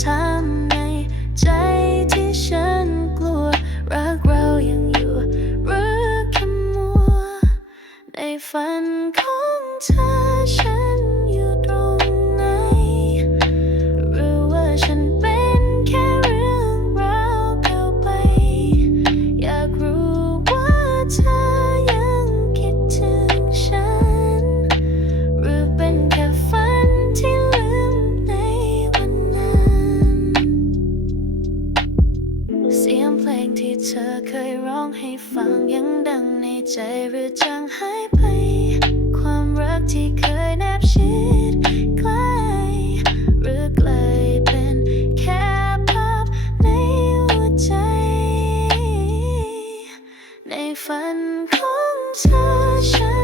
ทำในใจที่ฉันกลัว รักเรายังอยู่หรือแค่มัว ในฝันของเธอฉัน ร้องให้ฟังยังดังในใจหรือจางหายไป ความรักที่เคยแนบชิดใกล้หรือกลยเป็นแค่ภาพในหัวใจ ในฝันของเธอฉัน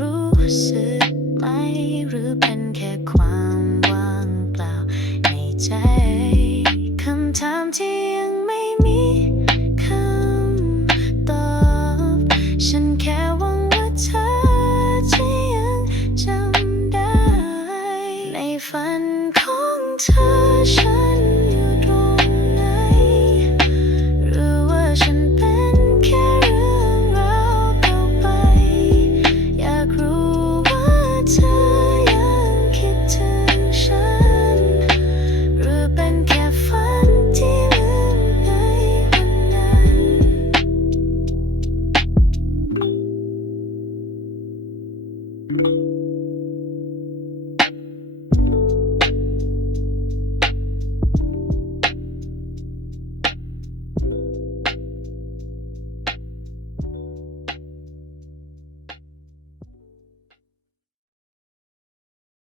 รู้สึกไหมหรือเป็นแค่ความว่างเปล่าในใจ